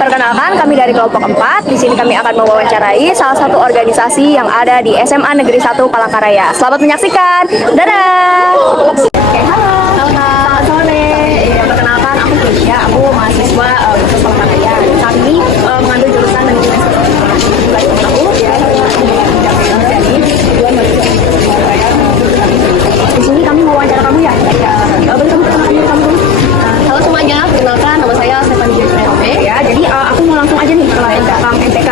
Perkenalkan, kami dari kelompok 4. Di sini kami akan mewawancarai salah satu organisasi yang ada di SMA Negeri 1 Palangkaraya. Selamat menyaksikan. Dadah. Oke, halo. Selamat sore. Perkenalkan, aku Keisha. Aku mahasiswa Universitas Palangkaraya. Saat ini mengambil jurusan manajemen aku ya. Di sini kami mau wawancara kamu ya. Boleh kamu perkenalkan kamu dulu? Halo semuanya, perkenalkan nama saya Stefani JSPLB ya. Jadi aku mau langsung aja nih ke tentang MTK.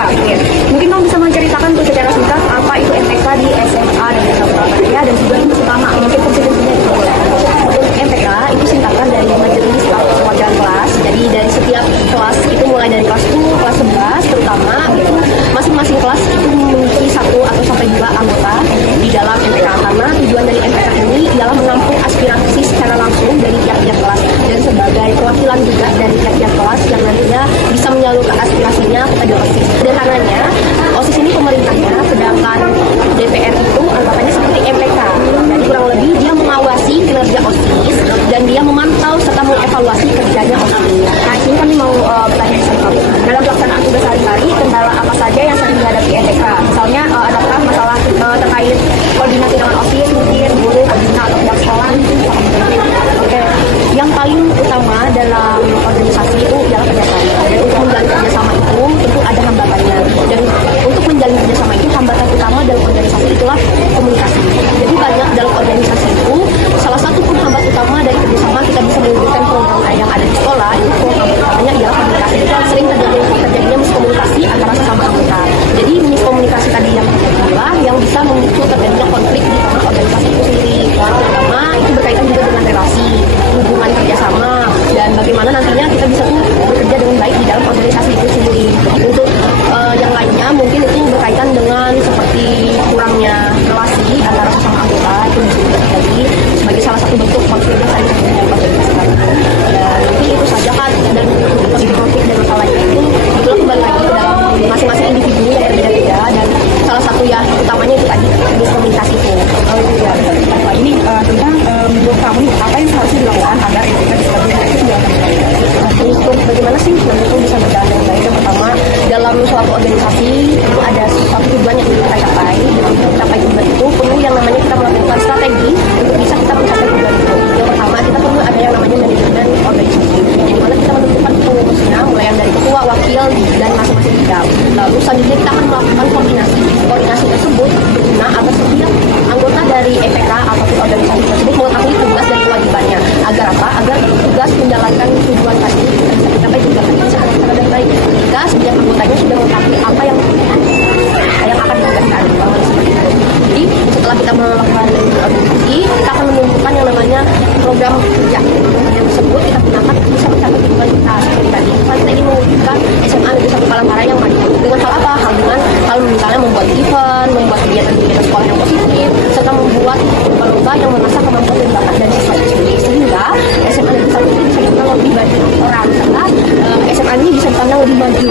Mungkin kamu bisa menceritakan tuh secara singkat apa itu MTK di SMA Negeri 1 Palangkaraya dan juga itu utama mungkin fungsi-fungsinya itu. MTK itu singkatan dari Majelis Perwakilan Kelas. Jadi dari setiap kelas itu mulai dari kelas 1, kelas 11 terutama gitu. Masing-masing kelas itu memiliki 1 atau sampai 2 anggota di dalam MTK karena tujuan dari MTK ini ialah menampung aspirasi secara langsung dari tiap-tiap kelas dan sebagai perwakilan juga dari tiap-tiap kelas yang nantinya bisa menyalurkan aspirasinya kepada OSIS. Sederhananya, OSIS ini pemerintahnya, sedangkan DPR itu anggapannya seperti MTK. Jadi kurang lebih dia mengawasi kinerja OSIS dan dia memantau serta mengevaluasi kerjanya OSIS. Nah, sini kami mau bertanya sama kamu. Dalam pelaksanaan tugas sehari-hari, kendala apa saja yang sering dihadapi MTK? Misalnya, adakah masalah terkait koordinasi dengan OSIS, mungkin guru, pembina atau pihak sekolah? Oke. Yang paling utama dalam organisasi itu ialah kerjasama. Dan untuk menjalin kerjasama itu tentu ada hambatannya. Dan untuk menjalin kerjasama itu hambatan utama dalam organisasi itulah komunikasi. Jadi banyak dalam organisasi itu salah satu penghambat utama dari kerjasama kita bisa mewujudkan program yang ada di sekolah itu penghambat utamanya ialah komunikasi. Itu sering terjadinya miskomunikasi antara sesama anggota. Jadi miskomunikasi tadi yang itulah yang bisa memicu terjadinya konflik di tengah organisasi itu sendiri. Pertama itu berkaitan juga dengan relasi, hubungan kerjasama dan bagaimana nantinya kita bisa tuh bekerja dengan baik di dalam organisasi itu sendiri. Untuk yang lainnya mungkin itu berkaitan dengan seperti kurangnya relasi antara sesama anggota itu bisa terjadi sebagai salah satu bentuk konflik yang tadi terjadi dalam organisasi tadi. Dan mungkin itu saja kan dan konflik dan masalahnya itu kembali lagi ke dalam masing-masing individu yang berbeda-beda dan salah satu ya utamanya itu tadi komunikasi itu. Ini tentang menurut kamu apa yang harusnya dilakukan agar MTK bisa lebih efektif dalam untuk bagaimana sih yang itu bisa berjalan dengan baik? Yang pertama, dalam suatu organisasi itu ada suatu tujuan yang ingin kita capai. Untuk mencapai tujuan itu perlu yang namanya kita melakukan strategi untuk bisa kita mencapai tujuan itu. Yang pertama, kita perlu ada yang namanya manajemen organisasi. Jadi mana kita menentukan pengurusnya, mulai yang dari ketua, wakil, dan masing-masing bidang. Lalu selanjutnya kita akan melakukan koordinasi. Koordinasi tersebut berguna agar setiap anggota dari MTK ataupun organisasi tersebut mengetahui tugas dan kewajibannya. Agar apa? Agar tugas menjalankan tujuan tadi bisa dicapai tujuan tadi bisa terlaksana dengan baik. Jika setiap anggotanya sudah mengetahui apa yang akan dilakukan, seperti itu. Jadi setelah kita melakukan organisasi, kita akan menentukan yang namanya program kerja. Yang tersebut kita gunakan bisa mencapai tujuan kita seperti tadi. Misalnya kita ingin mewujudkan SMA Negeri 1 Palangkaraya yang maju. Dengan hal apa? Hal misalnya membuat event, membuat kegiatan-kegiatan sekolah yang positif, serta membuat lomba yang mengasah kemampuan dan bakat dari siswa itu sendiri. Sehingga SMA Negeri 1 ini bisa dipandang lebih banyak orang karena SMA ini bisa dipandang lebih maju.